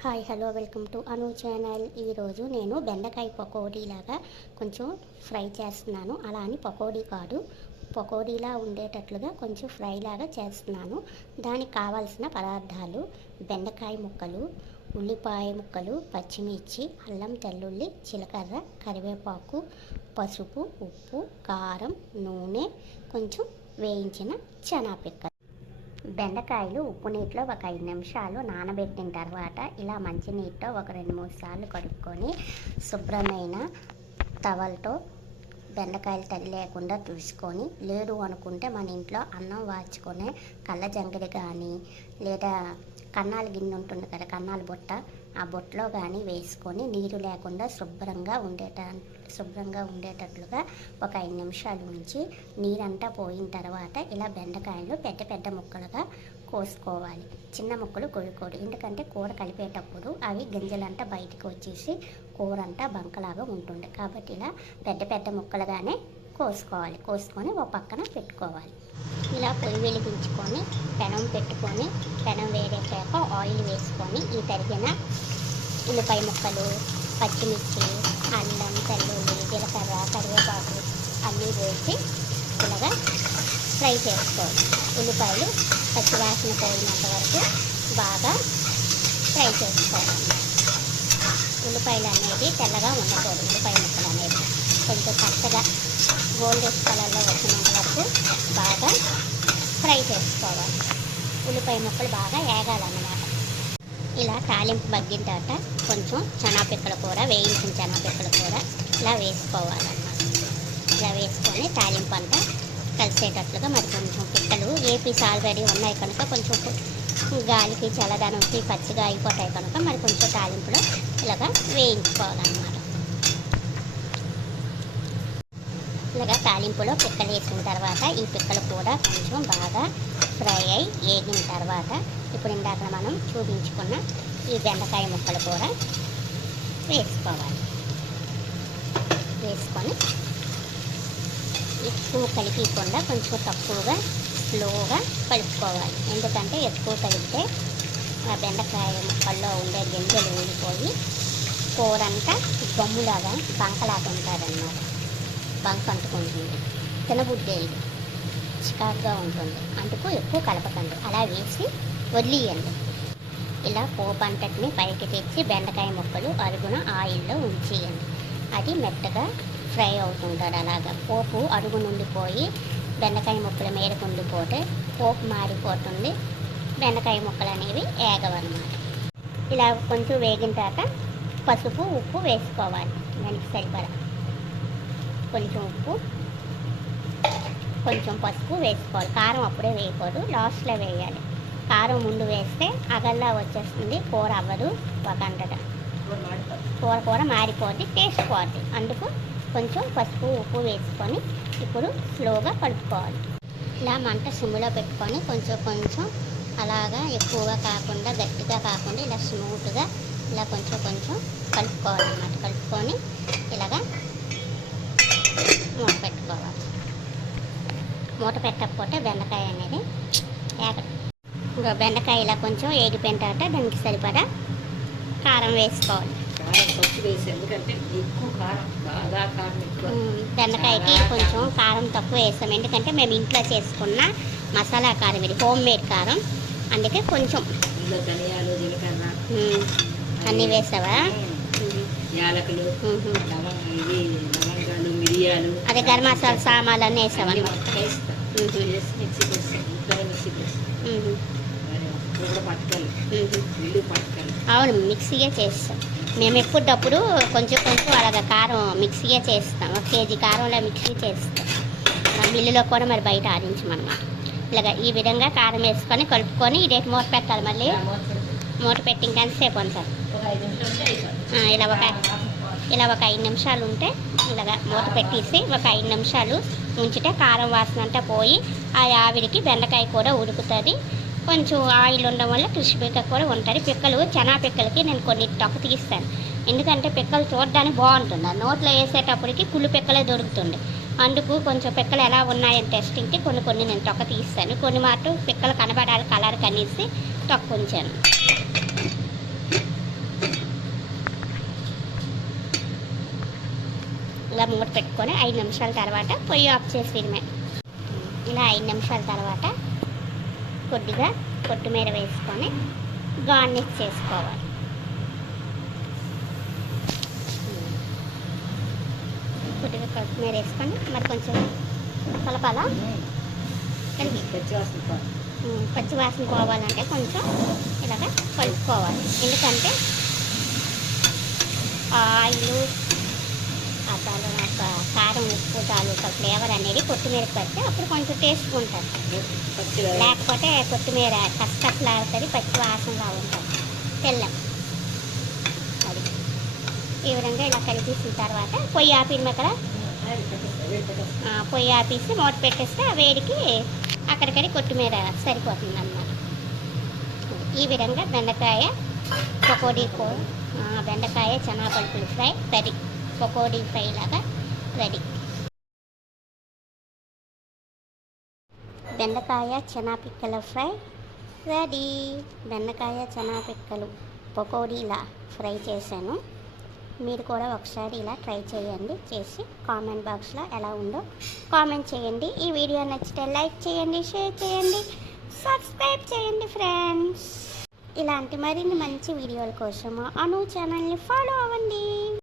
Hi hello welcome to Anu channel. ఈరోజు నేను బెండకాయ పకోడీలాగా కొంచెం ఫ్రై చేస్తున్నాను. అలా అని పకోడీ కాదు, పకోడీలా ఉండేటట్లుగా కొంచెం ఫ్రై లాగా చేస్తున్నాను. దానికి కావాల్సిన పదార్థాలు: బెండకాయ ముక్కలు, ఉల్లిపాయ ముక్కలు, పచ్చిమిర్చి, అల్లం తెల్లుల్లి, జీలకర్ర, కరివేపాకు, పసుపు, ఉప్పు, కారం, నూనె, కొంచెం వేయించిన శనగపిక్కలు. బెండకాయలు ఉప్పు నీటిలో ఒక 5 నిమిషాలు నానబెట్టిన తర్వాత ఇలా మంచినీటితో ఒక 2-3 సార్లు కడుక్కొని శుభ్రమైన టవల్తో బెండకాయలు తడి లేకుండా చూసుకొని, లేదు అనుకుంటే మన ఇంట్లో అన్నం వాచుకునే కళ్ళజంగిడి కానీ లేదా కన్నాల గిన్నె ఉంటుంది కదా, కన్నాల బుట్ట, ఆ బుట్టలో కానీ వేసుకొని నీరు లేకుండా శుభ్రంగా ఉండేటట్లుగా ఒక 5 నిమిషాలు ఉంచి నీరంతా పోయిన తర్వాత ఇలా బెండకాయలు పెద్ద పెద్ద ముక్కలుగా కోసుకోవాలి. చిన్న ముక్కలు కొయ్యకూడదు, ఎందుకంటే కూర కలిపేటప్పుడు అవి గింజలంతా బయటకు వచ్చేసి కూర అంతా బంకలాగా ఉంటుంది. కాబట్టి ఇలా పెద్ద పెద్ద ముక్కలుగానే కోసుకొని ఒక పక్కన పెట్టుకోవాలి. ఇలా పొయ్యి వెలిగించుకొని పెనం పెట్టుకొని, పెనం వేడెక్కాక ఆయిల్ వేసుకొని ఈ తరిగిన ఉల్లిపాయ ముక్కలు, పచ్చిమిర్చి, అల్లం తెల్లుల్లి, జీలకర్ర, కరివేపాకు అన్నీ వేసి ఇలాగా ఫ్రై చేసుకోవాలి. ఉల్లిపాయలు పచ్చివాసన పోయినంత వరకు బాగా ఫ్రై చేసుకోవాలి. ఉల్లిపాయలు అనేది తెల్లగా ఉండకూడదు. ఉల్లిపాయ ముక్కలు అనేది కొంచెం పచ్చగా గోల్డెన్ కలర్లో వచ్చినంత వరకు బాగా ఫ్రై చేసుకోవాలి. ఉల్లిపాయ ముక్కలు బాగా వేగాలన్నమాట. ఇలా తాలింపు బగ్గిన తర్వాత కొంచెం శనగపిక్కల కూర, వేయించిన శనగపిక్కల కూర ఇలా వేసుకోవాలన్నమాట. ఇలా వేసుకొని తాలింపు అంతా కలిసేటట్లుగా, మరి కొంచెం పిక్కలు ఏపీస్ ఆల్రెడీ ఉన్నాయి కనుక కొంచెం గాలికి చల్లదనంకి పచ్చిగా అయిపోతాయి కనుక మరి కొంచెం తాలింపులో ఇలాగా వేయించుకోవాలన్నమాట. ఇలాగా తాలింపులో పిక్కలు వేసిన తర్వాత ఈ పిక్కలు కూడా కొంచెం బాగా ఫ్రై అయి వేగిన తర్వాత ఇప్పుడు ఇందాక మనం చూపించుకున్న ఈ బెండకాయ ముక్కలు కూడా వేసుకోవాలి. వేసుకొని ఎక్కువ కలిపకుండా కొంచెం తక్కువగా స్లోగా కలుపుకోవాలి. ఎందుకంటే ఎక్కువ కలిపితే ఆ బెండకాయ ముక్కల్లో ఉండే గింజలు ఊడిపోయి కూర అంతా గమ్ములాగా బంకలాగా ఉంటుందన్నమాట. బంక అంటుకుంటుంది, తినబుద్ధేది చికాకుగా ఉంటుంది. అందుకు ఎక్కువ కలపకండి, అలా వేసి వదిలేయండి. ఇలా పోపు అంతటిని పైకి తెచ్చి బెండకాయ ముక్కలు అరుగున ఆయిల్లో ఉంచేయండి. అది మెత్తగా ఫ్రై అవుతుంటుంది. అలాగా పోపు అడుగు నుండిపోయి బెండకాయ ముక్కల మీదకు ఉండిపోతే పోపు మారిపోతుంది, బెండకాయ ముక్కలు అనేవి ఏగవన్నమాట. ఇలా కొంచెం వేగిన తర్వాత పసుపు, ఉప్పు వేసుకోవాలి. దానికి సరిపడా కొంచెం ఉప్పు, కొంచెం పసుపు వేసుకోవాలి. కారం అప్పుడే వేయకూడదు, లాస్ట్లో వేయాలి. కారం ముందు వేస్తే అగల్లా వచ్చేస్తుంది, కూర అవ్వదు, ఒక అంటట కూర మారిపోద్ది, టేస్ట్ పోద్ది. అందుకు కొంచెం పసుపు, ఉప్పు వేసుకొని ఇప్పుడు స్లోగా కలుపుకోవాలి. ఇలా మంట సిమ్లో పెట్టుకొని కొంచెం అలాగా ఎక్కువగా కాకుండా గట్టిగా కాకుండా ఇలా స్మూత్గా ఇలా కొంచెం కలుపుకోవాలన్నమాట. కలుపుకొని ఇలాగా మూత పెట్టుకోవాలి. మూత పెట్టకపోతే బెండకాయ అనేది ఏగదు. ఇంకా బెండకాయ ఇలా కొంచెం ఏగిపోయిన తర్వాత దానికి సరిపడా కారం వేసుకోవాలి. బెండకాయకి కొంచెం కారం తక్కువ వేస్తాం, ఎందుకంటే మేము ఇంట్లో చేసుకున్న మసాలా కారం, ఇది హోమ్ మేడ్ కారం, అందుకే కొంచెం అన్నీ వేస్తావా? అదే గరం మసాలా సామాన్లు అన్నీ వేసావా? అవును, మిక్సీగా చేస్తాం మేము. ఎప్పుడప్పుడు కొంచెం అలాగ కారం మిక్సీగా చేస్తాం. 1 కేజీ కారంలో మిక్సీ చేస్తాం. మిల్లులో కూడా మరి బయట ఆడించమన్నమాట. ఇలాగ ఈ విధంగా కారం వేసుకొని కలుపుకొని ఇదేంటి మూత పెట్టాలి. మళ్ళీ మూత పెట్టి ఇంకెంతసేపు ఉంటారు? ఇలా ఒక 5 నిమిషాలు ఉంటే ఇలాగ మూత పెట్టేసి ఒక 5 నిమిషాలు ఉంచితే కారం వాసన అంతా పోయి ఆ ఆవిడికి బెండకాయ కూడా ఉడుకుతుంది. కొంచెం ఆయిల్ ఉండడం వల్ల క్రిస్పీగా కూడా ఉంటుంది. పిక్కలు పిక్కలకి నేను కొన్ని తొక్క తీస్తాను, ఎందుకంటే పిక్కలు చూడడానికి బాగుంటుంది. నోట్లో వేసేటప్పటికి కుళ్ళు పిక్కలే దొరుకుతుంది. అందుకు కొంచెం పిక్కలు ఎలా ఉన్నాయని టెస్టింగ్కి కొన్ని నేను తొక్క తీస్తాను. కొన్ని మాత్రం పిక్కలు కనబడాలి కలర్ కనేసి తొక్క ఉంచాను. మూత పెట్టుకొని 5 నిమిషాల తర్వాత పొయ్యి ఆఫ్ చేసేయడమే. ఇలా 5 నిమిషాల తర్వాత కొద్దిగా కొత్తిమీర వేసుకొని గార్నిష్ చేసుకోవాలి. కొద్దిగా కొత్తిమీర వేసుకొని మరి కొంచెం కలపాల. పచ్చి వాసన పోవాలంటే కొంచెం ఇలాగ కలుపుకోవాలి. ఎందుకంటే ఆయిల్ ఆ తర్వాత కారం ఉప్పు తాలూకా ఫ్లేవర్ అనేది కొత్తిమీరకు పడితే అప్పుడు కొంచెం టేస్ట్ ఉంటుంది. లేకపోతే కొత్తిమీర కసకసలాడుతుంది, పచ్చి వాసనగా ఉంటుంది తెల్ల. అది ఈ విధంగా ఇలా కలిపేసిన తర్వాత పొయ్యి ఆపిన కదా, పొయ్యి ఆపేసి మూత పెట్టేస్తే ఆ వేడికి అక్కడికడి కొత్తిమీర సరిపోతుంది అన్నమాట. ఈ విధంగా బెండకాయ పకోడీ బెండకాయ శనగపలుకులు ఫ్రై రెడీ. పకోడీ ఫ్రై లాగా రెడీ. బెండకాయ శనగపిక్కల ఫ్రై రెడీ. బెండకాయ శనగపిక్కలు పకోడీలా ఫ్రై చేశాను. మీరు కూడా ఒకసారి ఇలా ట్రై చేయండి. చేసి కామెంట్ బాక్స్లో ఎలా ఉందో కామెంట్ చేయండి. ఈ వీడియో నచ్చితే లైక్ చేయండి, షేర్ చేయండి, సబ్స్క్రైబ్ చేయండి ఫ్రెండ్స్. ఇలాంటి మరిన్ని మంచి వీడియోల కోసం అను ఛానల్ని ఫాలో అవ్వండి.